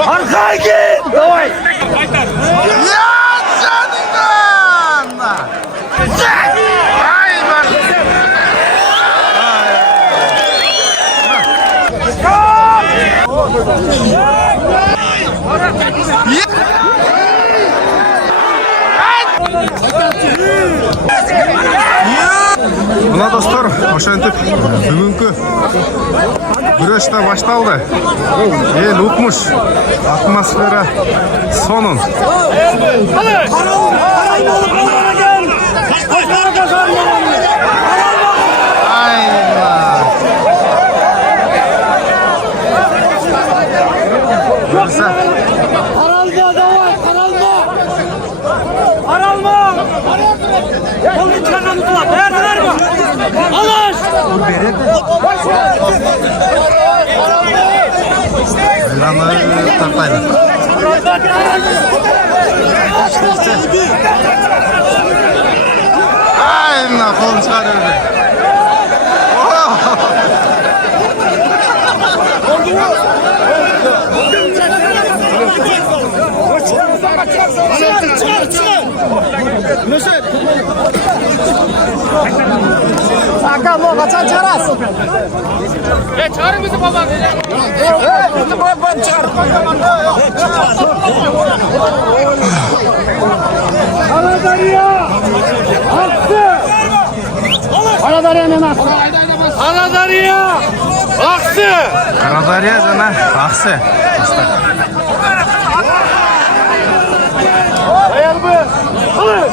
Arkaya git. Давай. Ya canından. Ay ben. Mına dostlar, oşantip бүгүнкү күрөш да башталды. Эл укмуш, атмосфера сонун. Aylanları tartaydı. Aynen kolunu çıkarıyordu. Aka lo kaçan çaras. Çağırın bizi baba. Bizi baba çağır. Aladarya. Aktı. Aladarya ne nasıl? Aladarya. Aktı. Aladarya sana aksı. Ayar mı? Alın.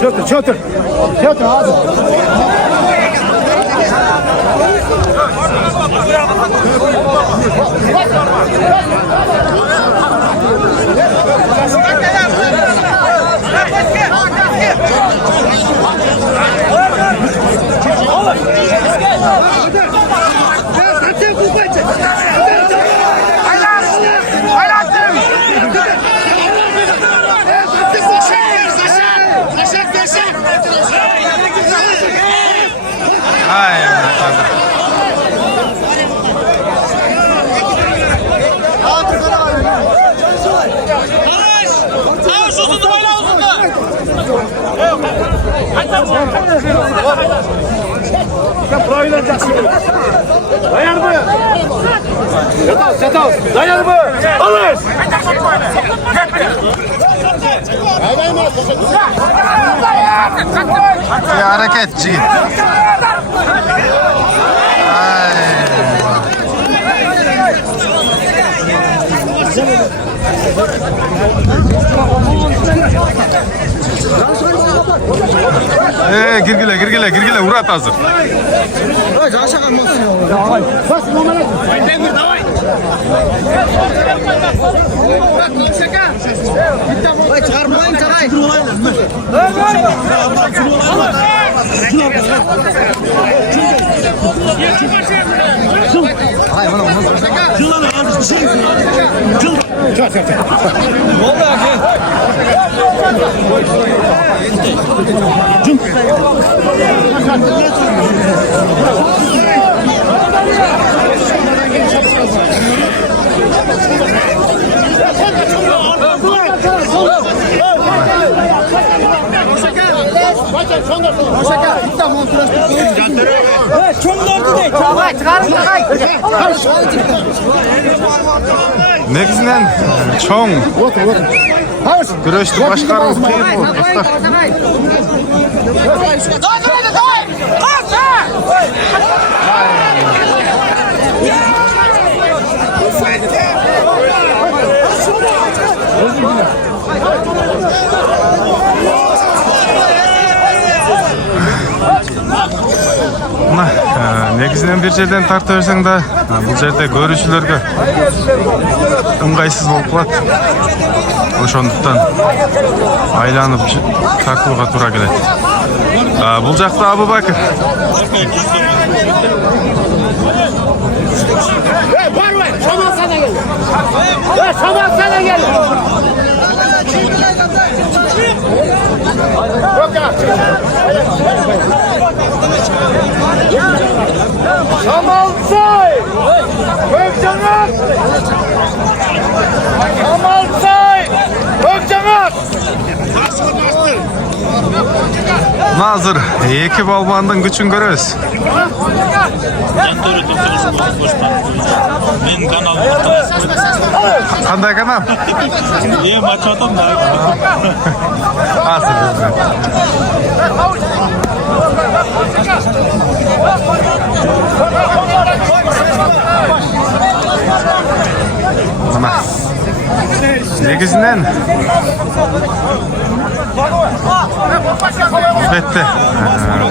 Çötür hadi. Dayan mı? Çatal. Dayan mı? Alır. Ya hareketçi. Girgile Murat hazır. Negizden çoğun güreşti başkarımız kıyım oldu. Негізінен bir жерден тарта берсең да бұл жерде көрүүчүлөргө ыңгайсыз болуп калат. Ошондуктан айланып тартууга туура келет. Бул жакта Абубакир. Kamalsay! Kökçanak! Kamalsay! Kökçanak! Nazır, iki balbanın güçün görüyoruz. Men kanalımda Qanday kanal? maç atam da. Asıl. Mana. Negizinden Albatta,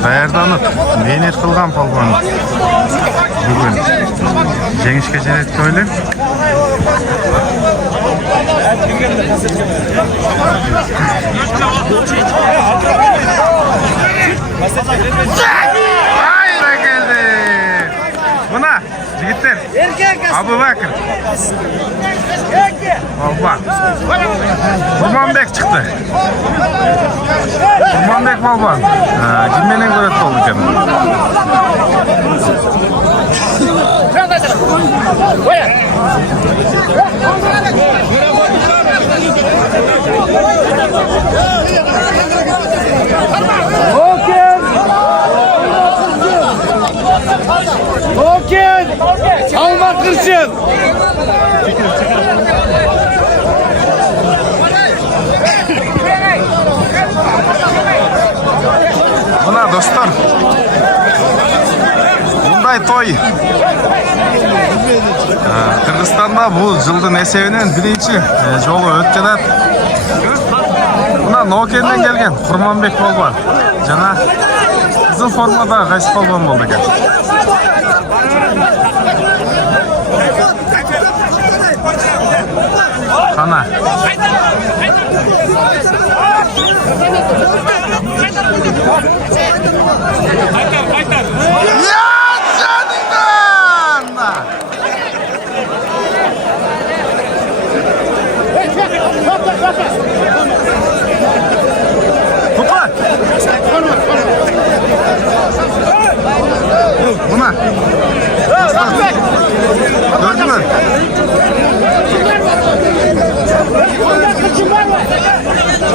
tayyorlanib, mehnat qilgan polvon. Bugun jengishga jo'natib qo'yildi. Hayda geldi. Buna yigitlar. Abu Bakr. Polvon. Kurmonbek chiqdi. Kurmonbek polvon. Kimlardan ko'radi bo'ldi ekan? Oken! Salmak kırçın! Buna dostlar. Bunday to'y Kırgızstanda bu yıldın esevinin birinci yolu ötkenet. Buna Noken'den gelgen Kurmonbek polvon. Jana kızıl formada qaysi polvon bo'ldi ekan? Qana. Ya canından! Topla! Buna! Gördün mü?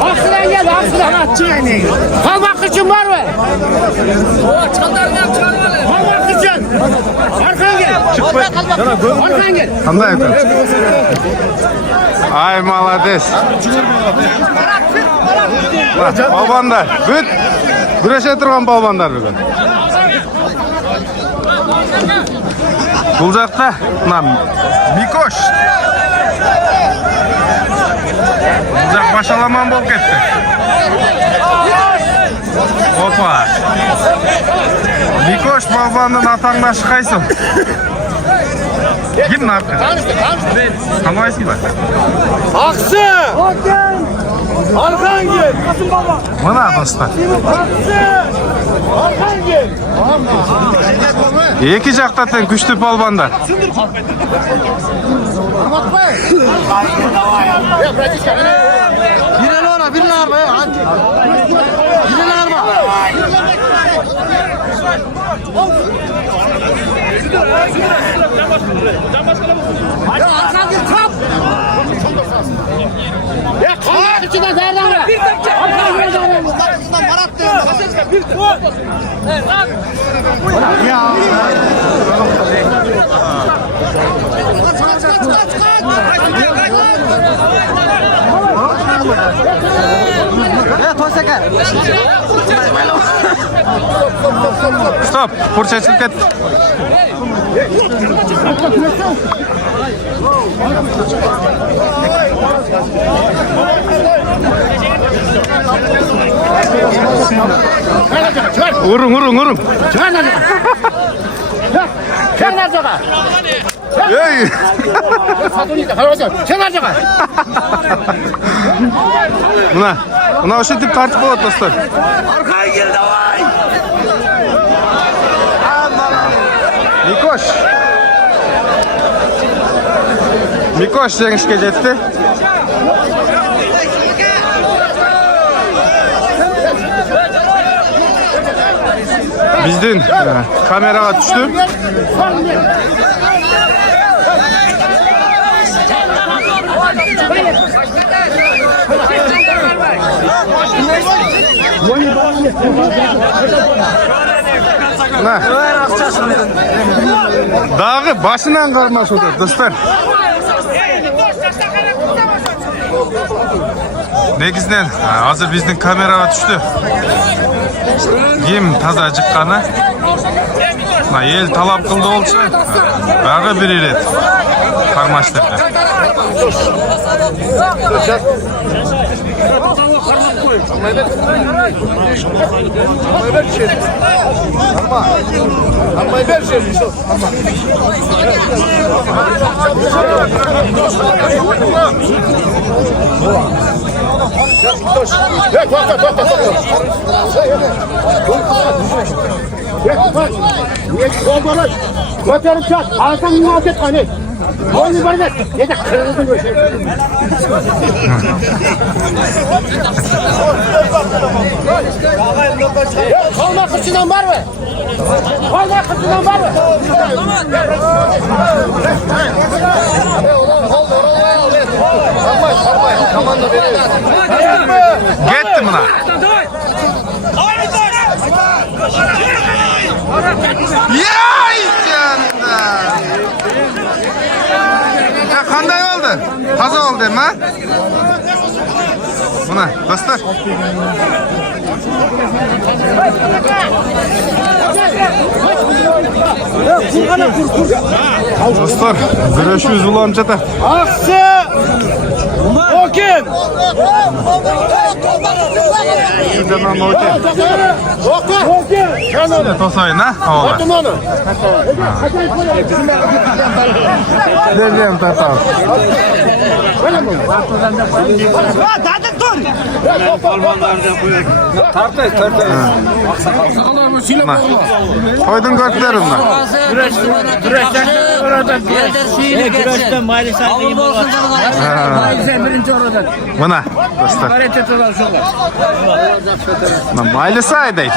Aksıdan gel, aksıdan atçı. Kalmak için var mı? Kalmak için. Arkan gel. Arkan gel. Qanday ekan? Ay молодец. Polvonlar, büt kurasha turgan polvonlar bugun. Bu жақта мына Mikosh. Bu жақ башаламан болып кетті. Опа. Mikosh polvonning atаңдашы қайсы? Kim ne yapıyor? Tanımayısın bak. Aksı! Arkan gel! Bana dostlar. Arkan gel! İki жақта күшті polvonlar. Birini ara, birini arma ya. Birini arma. Ya arkan gel, kap. Ya kalmak için de derden var. Arkan gel, derden Stop, kurçaçılık et. Urun. Çıkar lan. Çıkar lan sokağa. Hey. Çıkar sokağa. Buna o'sha deb tartib bo'ladi do'stlar. Arkaya gel davay! Mikosh jengishga jetdi. Bizden kameraga düştü. Ne? Dağı başından kalmaz o da dostlar. Negizden hazır bizden kameraga düştü. Yem taza çıqqanı. El talap kıldı olsa dağı bir ilet karmaştırdı. Götürüp çat, arkan muhabbet kanı. Boynu bardak, yedik kırıldı böyle. Kolma kışından var mı? Kolma kışından var mı? Gitti mi lan? Yay canına. Ya qanday oldu? Taza oldu mi? Buna dostlar. Dostlar, görüşürüz ulanca da. Aksı! O kim? Tamam, okey. O kim? Size tosayın ha, oğlan. Atın onu. Devlem tata. Koydun götlerim lan. Güreşten mali sahibi olsun. Birinci oradan. Buna dostlar. Hareket eder şunlar. Maylı sayday.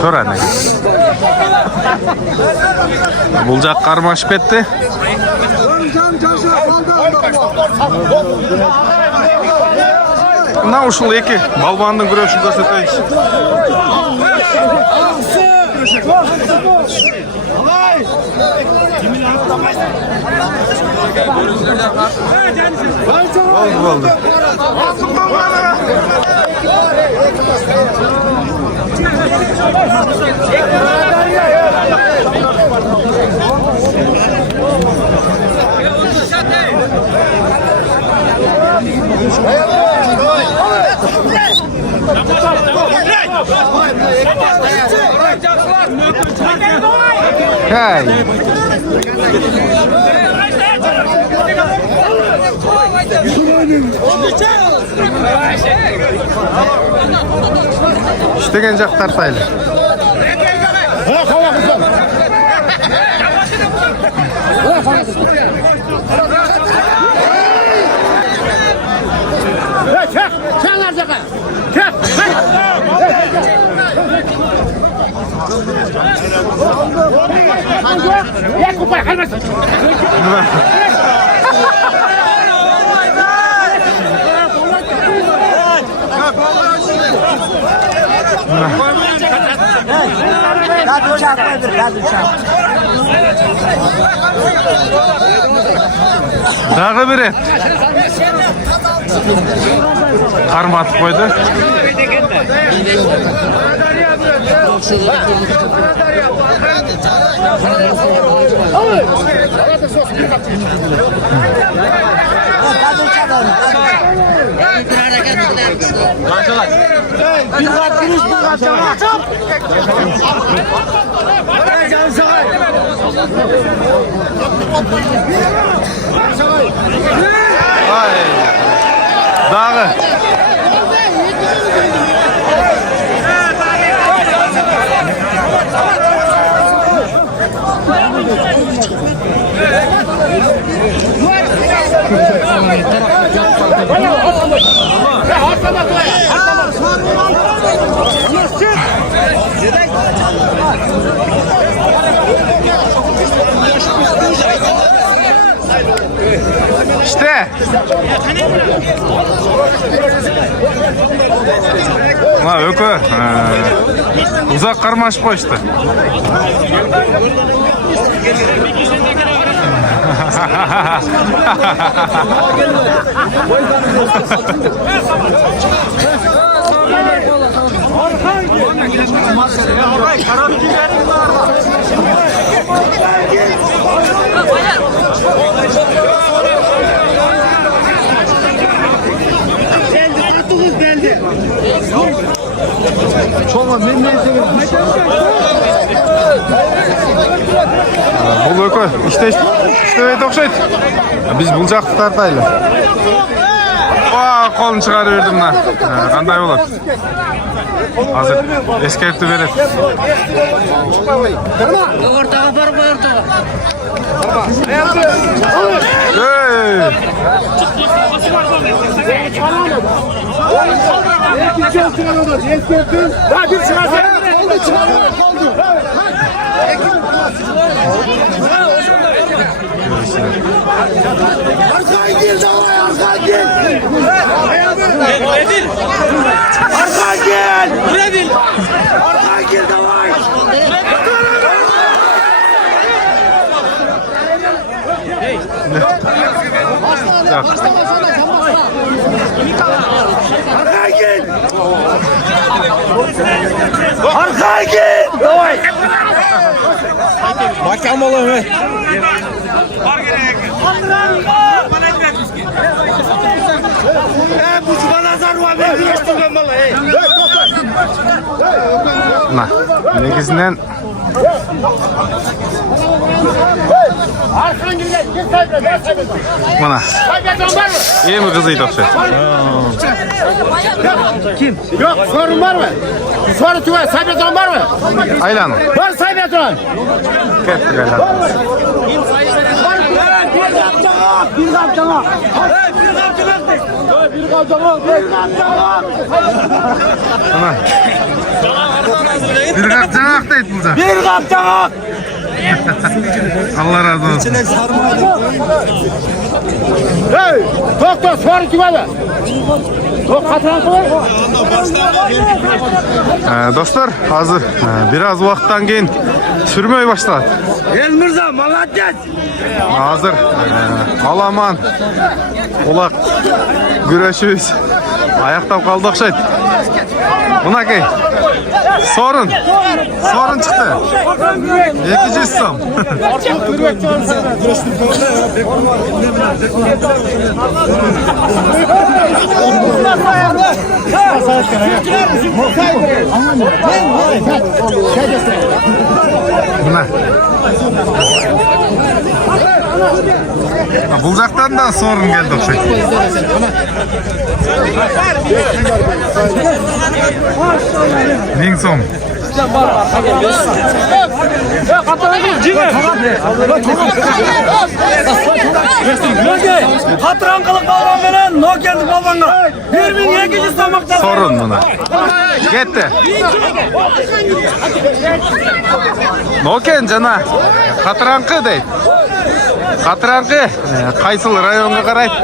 Tora ne? Bulacak karmaşıp etti. Ne uşul eki? Balbanın güreşi göstereyim. Oldu. Hey. İşte gelecek tartayla. Çek, sen nerede kal? Çek, hadi. Yak kupayı kalmasın. Hadi uçak nedir? Hadi uçak. Dağı biri. Karma atıp koydu. Ay. Dağı. Mına ökü. Uzak karmaşıp koştu. Бұл ökü işte öyle okşaydı. Biz бұл жақты тартайлы. Қолын шығарып берді мына. Қандай болады? Hazır eskертіп береді. Ортаға бар ғой, ортаға. Arkadan gel davay, arkadan gel. Arkadan gel. Arkadan gel davay. Arkadan gel. Arkadan gel. Davay. Bakam oğlum. Nah, negizden mana emi kızıydı okşaydı. Kim? Yok, sorun var mı? Soru tüve, saybeton var mı? Aylan. Var saybeton. Kettik Aylan. Bir kapçana. Mana. Bir kap canak deydi burada. Bir kapçana. Allah razı olsun. Hey, doktor soru tüve de. Yok katıran var. Dostlar hazır. Biraz vakittan keyin sürmeye başladı. El Mirza, Malatya. Hazır. Alaman. Ulak. Güreşimiz. Ayaktap kaldı okşaydı. Buna ki. Sorun. Sorun çıktı. 200 som. Buna. Bu uzaktan da sorun geldi okşaydı. Ning som. Katırankılık balvan veren, Nokendik balvanla. 1200 damakta. Sorun buna. Gitti. Noken cana. Katırankı deydi. Katırankı. Kayсыл rayonga qaraydı.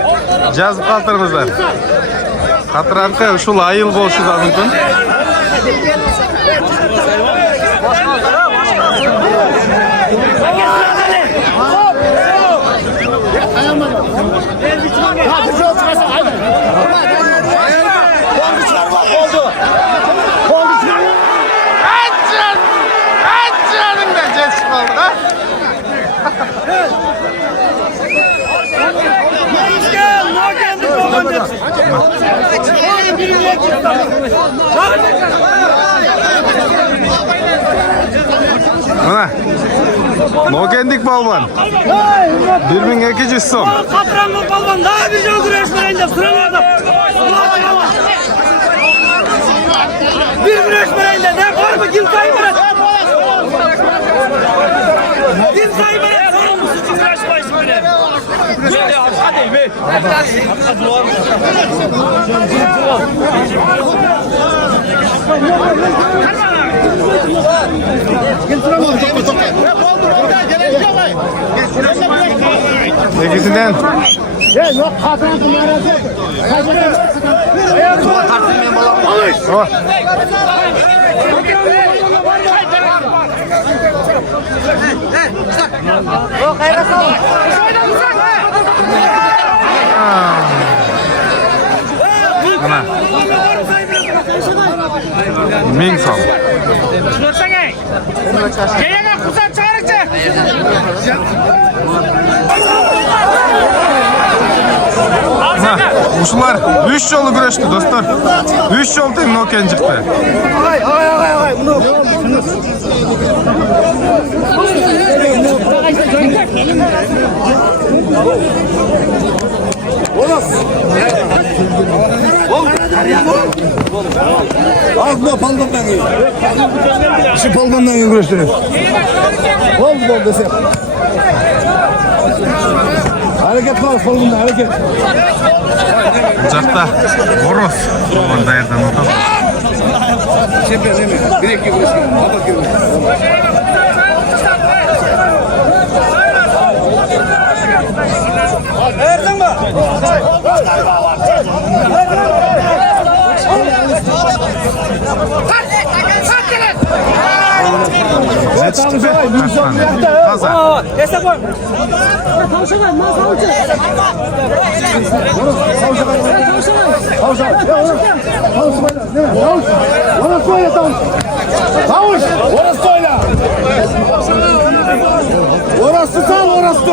Жазып qалтырыңыздар. Katırankı ушул айыл болушу да мүмкүн. Mana Nokendik balvan 1200 som. Katırankılık balvan daha bir şey güreşlerinde sıralarda. Bir güreşlerinde ne var mı? Kim sayımırız? Kim sayımırız? Sorumlusu için güreşmeyiz böyle. Hadi be. Segisinden Yok kadın kumarası. Tartılmayan balam. Alış. Yok hayra sağ ol. Ana. Ming sağ ol. Görsene. Geyene kusan çağıracak. Uşular 3 yolu güreşti dostlar. 3 yol temin oken çıktı. Ağzına paldandan iyi. Şu paldandan iyi güreştiniz. Bol desem. Hareket var paldandan hareket. Ocakta horoz. Orada yerden otur. Erdem mi? Ne çıktı be? Kaza. Orası sağ orası.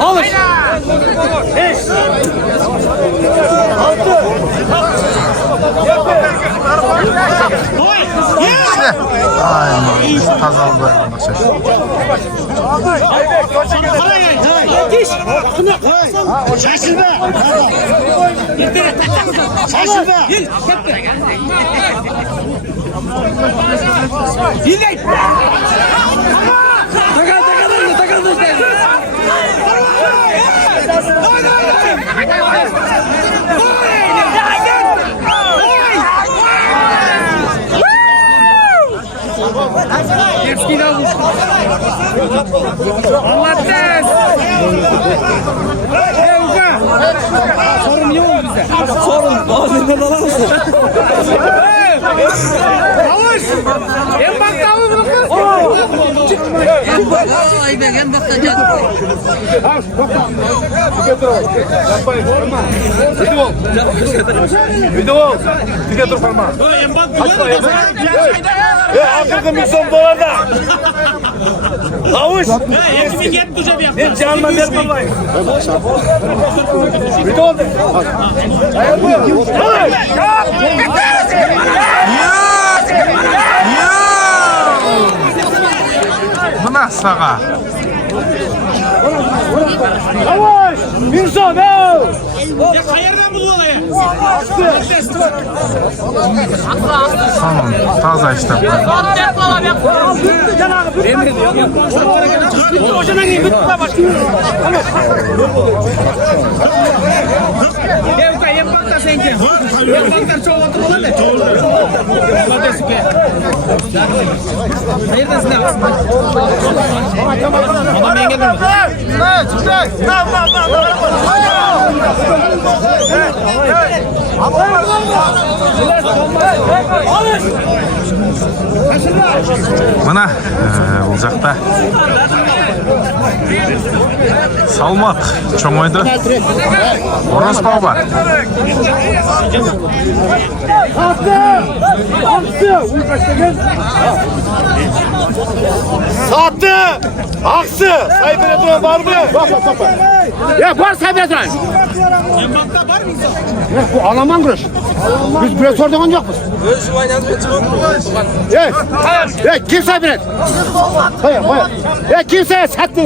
Alış. Ay tazalı da arkadaşlar. Şaşırdı. Şaşırdı. Yine. Takıldı. Hepsini almış. Anlattın. Sorun yok mu bize? Sorun. Ağzından alamazsın. Avuç. En bak tavuğu bunu kız. Ay be ben bakacağım. Video. Dikkat dur parmağı. Afrika bir son dolarda. Avuç. Hepsini get düze bir yap. Ben canıma ver vallahi. Video. Bu nasıl sağa? Avuç. Bir son. Ya kayardan buldu olayı. Tamam. Taza işte. En bakta sen gel. En bakta çok oturmalı da. Badesi be. Hayırdır size? Adam engel mi? Mana Ulcakta Salmak çoğuydu. Horoz baba. Sattı. Aksı. Sayfine duran var mı? Bak. Ya var sayfaya duran. Bu Alman kuruş. Biz buraya sorduk oynayacak mıyız? Kim sayfine? Hayır. Kimseye sattı.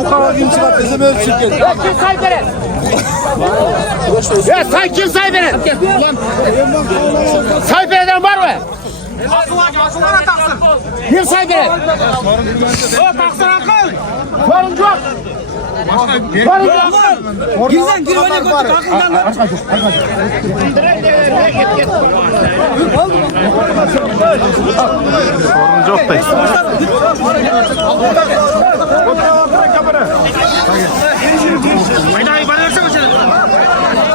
Bu kadar gün çıkarttıysa böyle şirket. Kim sayfine? Sen kim sayfine? Sayfine var mı? Bir Saybere. O taksın akıl. Sorun yok. Sorun yok. Gizden gir öyle götür kalkından lan. Sorun yok da. Oynayın bana versene sen.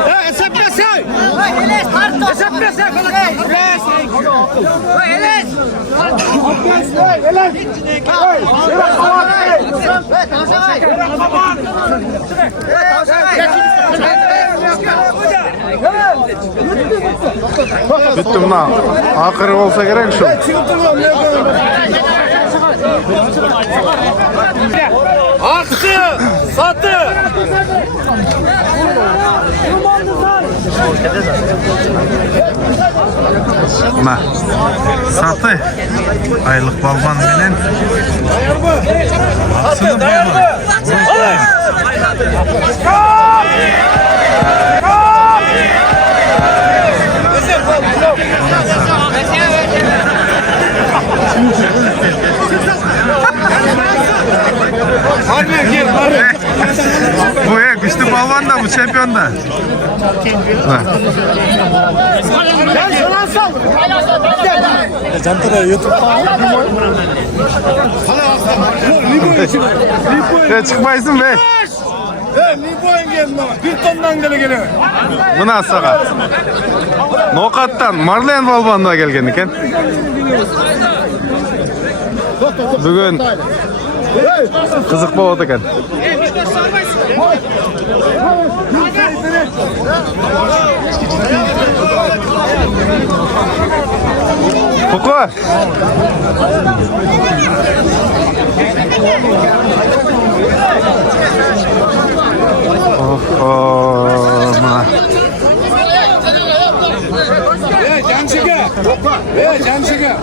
Hesaplasın. Hesaplasın. Bitti buna. Akırı olsa gerek şu. Aktı, satı. Buna. Satı. Aylık balban bilen. Aksını balban. Bu ya güçlü balvan da bu şampiyon da. Ya çıkmaysın be. Bir tondan gele. Bu nasıl sakat? Nokattan Marlen balvanına gelgen iken. Bugün kızık boğdu iken. Kuku. Ma. Cemşike.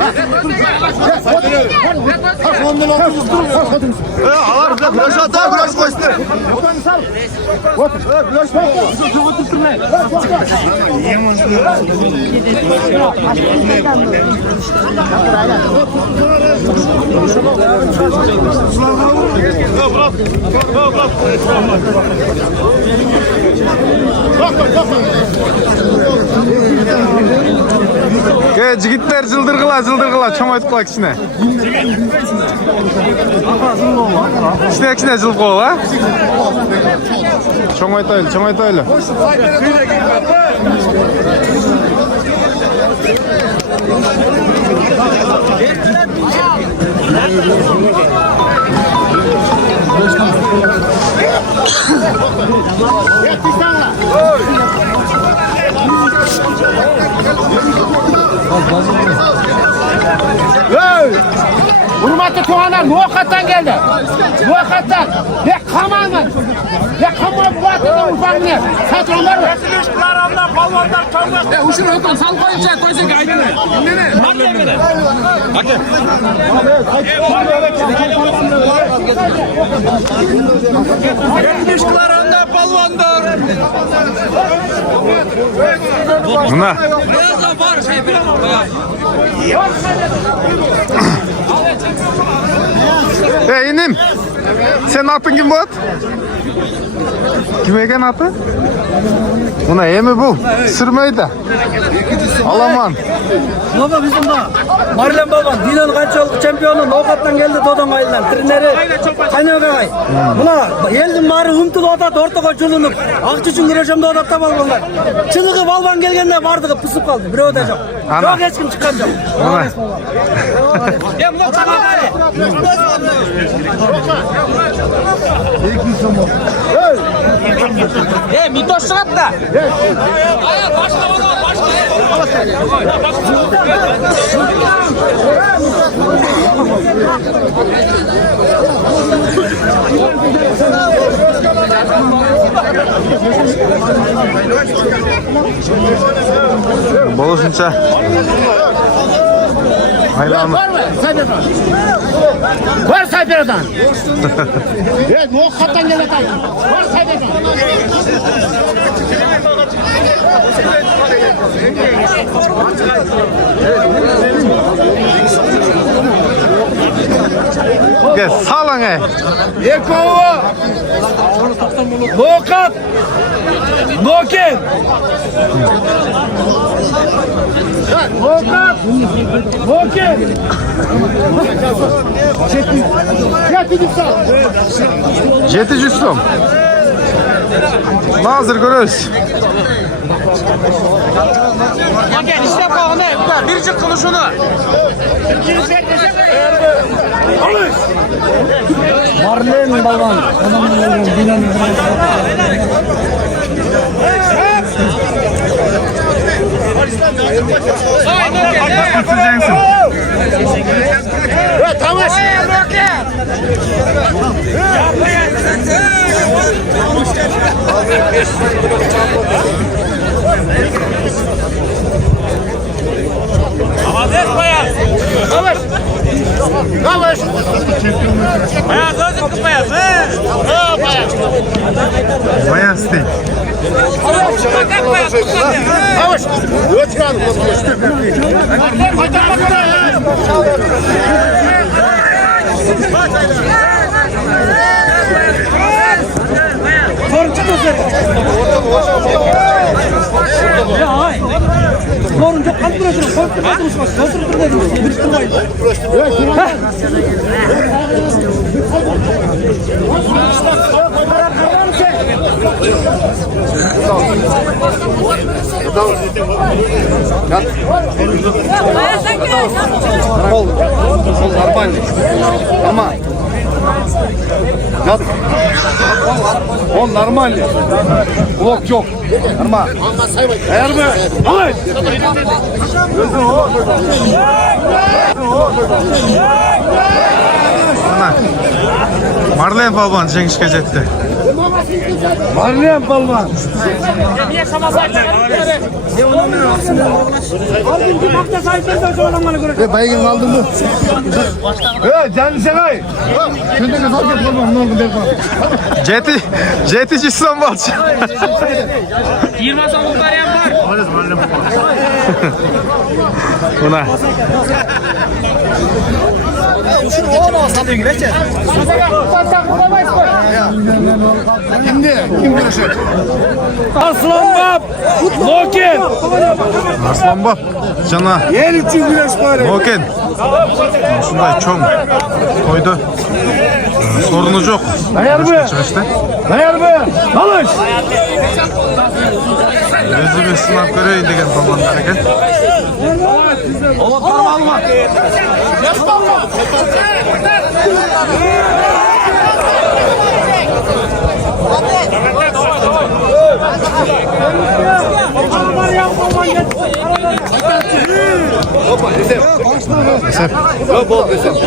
Güneş atar, güneş koştu. Ge jigitler zıldırgıla çomaytıkla kişine. Kişine zılgı ol ha. Çomaytaylı. Hurmatlı tuğanlar muhakkattan geldi. Muhakkattan. Ya kamanın. Ya kamanın bu atından ufanını. Satranlar mı? Karamda balonlar kalmaz. Ya uşun ökten sal koyunca koysun aydın. Karamda balonlar. Buna. Beyaz da var şey bir Inim. Sen atın kim bu at? Kim eken atı? Buna iyi mi bu? Sürmeydi. Alaman. Baba bizim de Marlen Baban, Dina'nın kaç yıllık şampiyonu Nokat'tan geldi Dodon Ayı'dan. Trineri Kaynağı Kagay. Buna yeldin bari umtul odat orta koçulunup Akçıçın gireceğimde odatta balvanlar. Çılığı balvan gelgende vardı pısıp kaldı. Bir ödeyeceğim. Yok hiç kim çıkacağım. Ya Nokta Kagay. Mitoş sırat da. Aya başla bana başla. Boluşunca. Haylan. Var mı? Sayber'dan. Var Sayber'dan. Evet, muhakkattan geldi. Var Sayber'dan. Gel salın ey. Ekovu. Nokat. Noken. Nokat. Noken. Jeti cüssüm. Nazır görürüz. Gel işte bağını. Birinci kılıçını. Marlen balvan. Tutacaksın. Tamam. Kavaş. Kavaş. Beyaz özür beyaz. Bayas değil. Kavaş. Lütfen. Sorun çok kalp duruşunu. Korkutma duruşması. Nasıl dedim. Bir durmayın. Нормально. Нормально. Он нормальный. Блок yok. Нормально. Eğer mi? Alın. Marlen Balban jengişke jetti. Marlen balvan. Baygın aldın mı? Canlı sevay. Şimdi de fark et balvan. Ne oldu balvan? Jeti cüssüm balçı. 20 sonluklar yan var. Buna. Şimdi kim konuşuyor? Aslan bab. Noken. Aslan bab. Cana. Yer için güneş bari. Noken. Şunday çoğum. Koydu. Sorunu yok. Dayar mı? Çıkıştı. Dayar mı? Alış. Özü bir sınav göreyim degen balbanlara gel. Olatlarımı alma.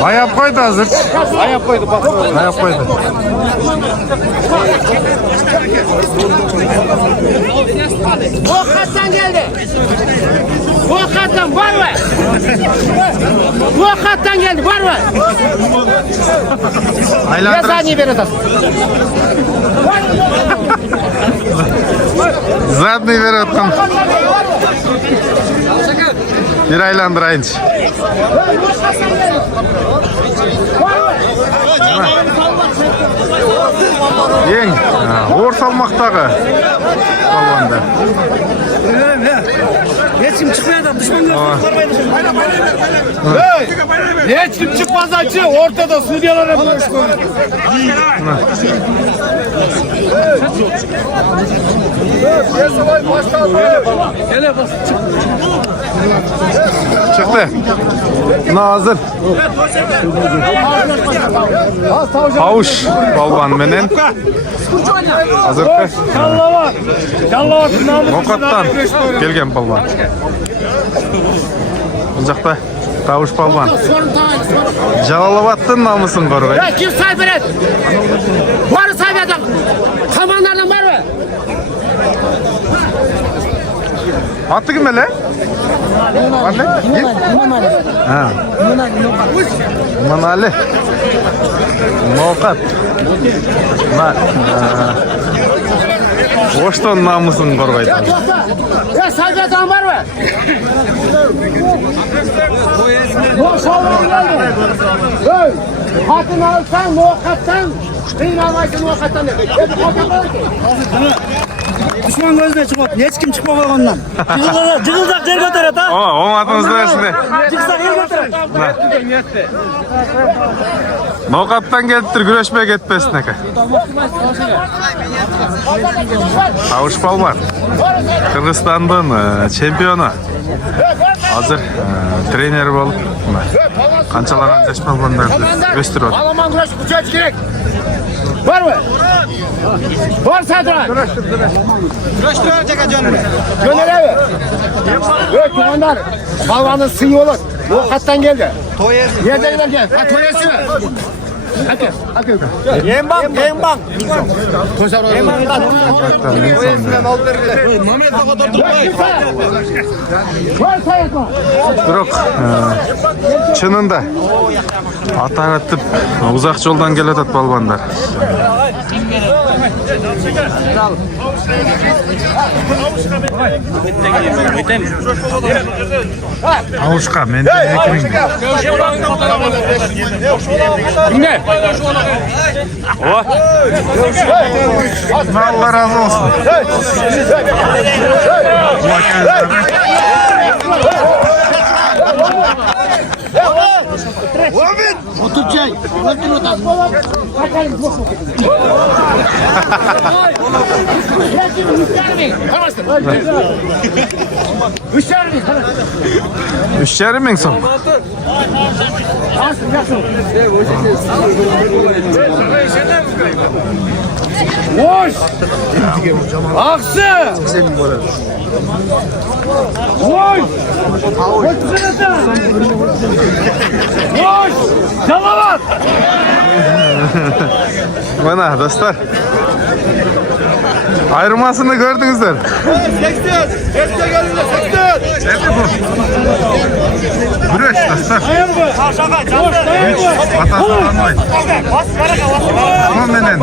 Ayap koydu hazır. Ayap koydu bak. Ayap koydu. Vakattan geldi. Vakattan var mı? Vakattan geldi var mı? Ne Aylandır. saniye veriyorsun? Zadnıyı ver attım. Bir aylandırayınç. Yeng. Uğur salmaktağı. Balbanda. Geçim çıkmaya da düşman görmeyin. Ne çık çıkmaz açı ortada Suriyelere boş koy. Çıktı. Buna hazır. Havuç balban menen. Hazır ki. Callavat. Callavat namus. Nokattan gelgen balban. Bucakta Tavuş balban. Sorun tamam. Jalalavat'ın namusun koru. Ya kim sayfır et? Var sayfadan. Kamanlardan var mı? Attı kim hele? Var ne? Git. Ha. Manali. Nokat. Ma. Boştan namusun koruydu. Ya sayfadan var mı? Bu sağlam geldi. Hey. Hatun alsan, muvakkattan, kıymamaysan muvakkattan de. Hep korkaklar ki. Düşman gözüne çıkıp hiç kim çıkmamak ondan. Cıgıldak yer götüret ha. O atınızda versin de. Cıgıldak yer götüret. Nokattan geliptir güreşmeye gitmesin eka. Avuç Balban. Kırgızstan'ın çempiyonu. Hazır trener bolup kançalar ancaş balbanlardı gösteriyor. Alaman güreş kucaç gerek. Var mı? Var Sadran. Güreştiriyor tek canını. Gönder abi. Yok kumandan. Balvanın sıyı olur. Muvakkattan geldi. Yerden gel. Ha toyesi mi? Hadi. Hadi. Yembang. Var sayıkma. Duruk çınında atar atıp uzak yoldan geledet balbanlar. Avuşka mende ekimin. Dinle. Allah razı olsun. Allah kendinize. Oturcay. Üç yarım bin son. Boş. Aksı. Boş. Boş. Canavar. Bana dostlar. Ayrılmasını gördünüzler. 80 gelin 80. Nerede bu? Güreş dostlar. Hiç vatan sağlanmayın. Tamam benden.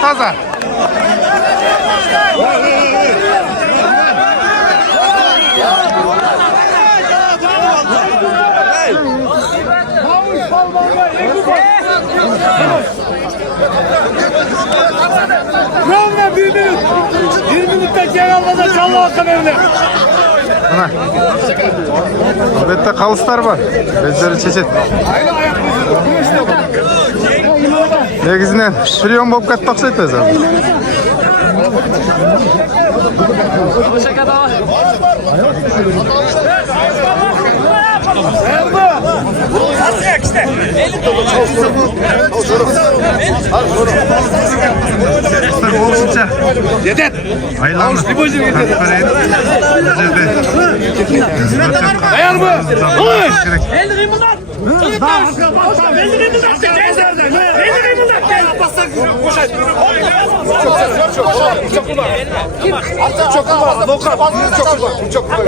Taza. Ravna 1 minut. 1 minutta gel almadan canlı hakkım evine. Ana. Elbette kalıslar var. Bezleri çeşit. Negizine şiriyon bobkat taksa etmez abi. Dostlar olsunca. Yeter. Aylanlı. Ayar mı? Elini kıyımından. Çocuklar. Elini kıyımından. Elini kıyımından. Çok var. Dokar. Çok var.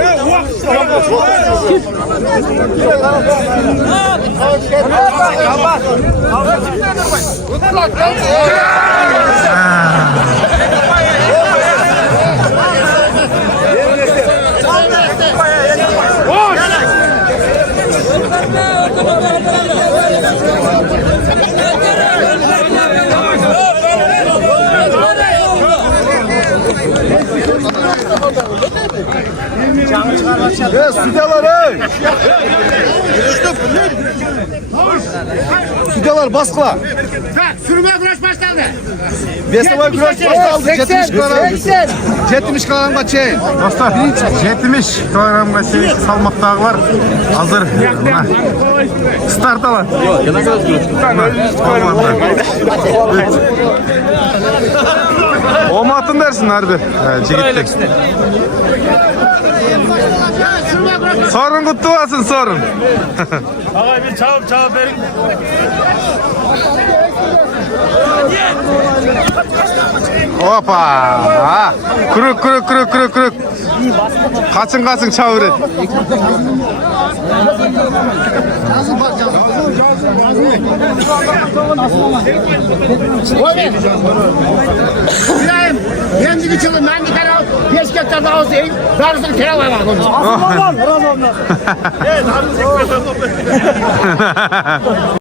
Südalar ey! Südalar baskıla. Sürmeye güreş başlandı. Beslava güreş başladı. 70 kalan kaçayım. Dostlar, 70 kilogramga salmoqdagilar hozir mana start oladi. Omatın dersin harbi. Jigitlik. Sorun kutlu olsun sorun. Ağay bir çağır verin. Hoppa. Kırık. Kaçın çavuret. İbrahim, ben bir çılım, ben bir kere 5 hektar daha olsa iyi, darısını kere var. Asıl babam, razı olmaz.